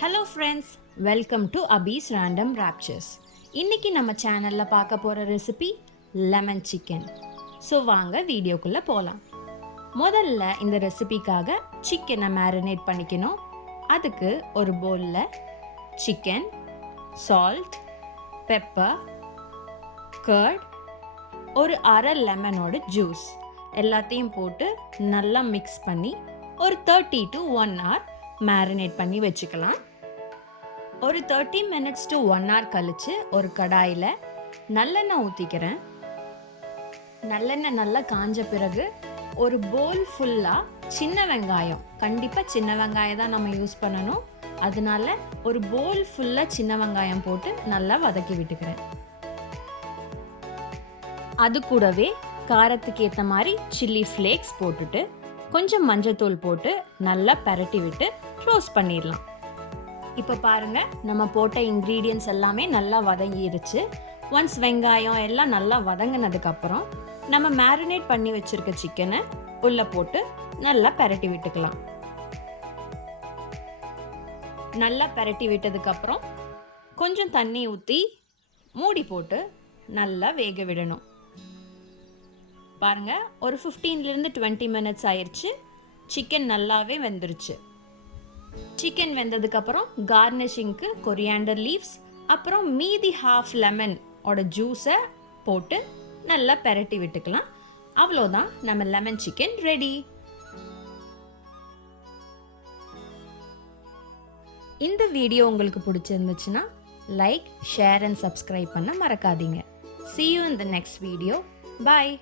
Hello friends, welcome to Abi's random ராப்சர்ஸ். இன்றைக்கி நம்ம சேனலில் பார்க்க போகிற ரெசிபி லெமன் சிக்கன். ஸோ வாங்க வீடியோக்குள்ளே போகலாம். முதல்ல இந்த ரெசிபிக்காக சிக்கனை மேரினேட் பண்ணிக்கணும். அதுக்கு ஒரு பவுலில் சிக்கன், சால்ட், பெப்பர், கர்ட், ஒரு அரை லெமனோட ஜூஸ் எல்லாத்தையும் போட்டு நல்லா மிக்ஸ் பண்ணி ஒரு 30 to 1 hour மேரினேட் பண்ணி வச்சுக்கலாம். ஒரு 30 minutes to 1 hour கழித்து ஒரு கடாயில் நல்லெண்ணெய் ஊற்றிக்கிறேன். நல்லெண்ணெய் நல்லா காஞ்ச பிறகு ஒரு பவுல் ஃபுல்லாக சின்ன வெங்காயம், கண்டிப்பாக சின்ன வெங்காயம் தான் நம்ம யூஸ் பண்ணணும். அதனால ஒரு பவுல் ஃபுல்லாக சின்ன வெங்காயம் போட்டு நல்லா வதக்கி விட்டுக்கிறேன். அது கூடவே காரத்துக்கு ஏற்ற மாதிரி சில்லி ஃப்ளேக்ஸ் போட்டுட்டு கொஞ்சம் மஞ்சத்தூள் போட்டு நல்லா பரட்டி விட்டு ரோஸ்ட் பண்ணிடலாம். இப்போ பாருங்கள், நம்ம போட்ட இன்க்ரீடியன்ஸ் எல்லாமே நல்லா வதங்கிருச்சு. ஒன்ஸ் வெங்காயம் எல்லாம் நல்லா வதங்கினதுக்கப்புறம் நம்ம மேரினேட் பண்ணி வச்சுருக்க சிக்கனை உள்ளே போட்டு நல்லா பரட்டி விட்டுக்கலாம். நல்லா பரட்டி விட்டதுக்கப்புறம் கொஞ்சம் தண்ணி ஊற்றி மூடி போட்டு நல்லா வேக விடணும். பாருங்கள், ஒரு 15 to 20 minutes ஆயிடுச்சு. சிக்கன் நல்லாவே வெந்துருச்சு. சிக்கன் வெந்ததுக்கப்புறம் கார்னிஷிங்க்கு கொரியாண்டர் லீவ்ஸ், அப்புறம் மீதி ஹாஃப் லெமன் ஓட ஜூஸை போட்டு நல்லா பெரட்டி விட்டுக்கலாம். அவ்வளோதான், நம்ம லெமன் சிக்கன் ரெடி. இந்த வீடியோ உங்களுக்கு பிடிச்சிருந்துச்சுன்னா லைக், ஷேர் அண்ட் சப்ஸ்கிரைப் பண்ண மறக்காதீங்க. See you in the next video. Bye.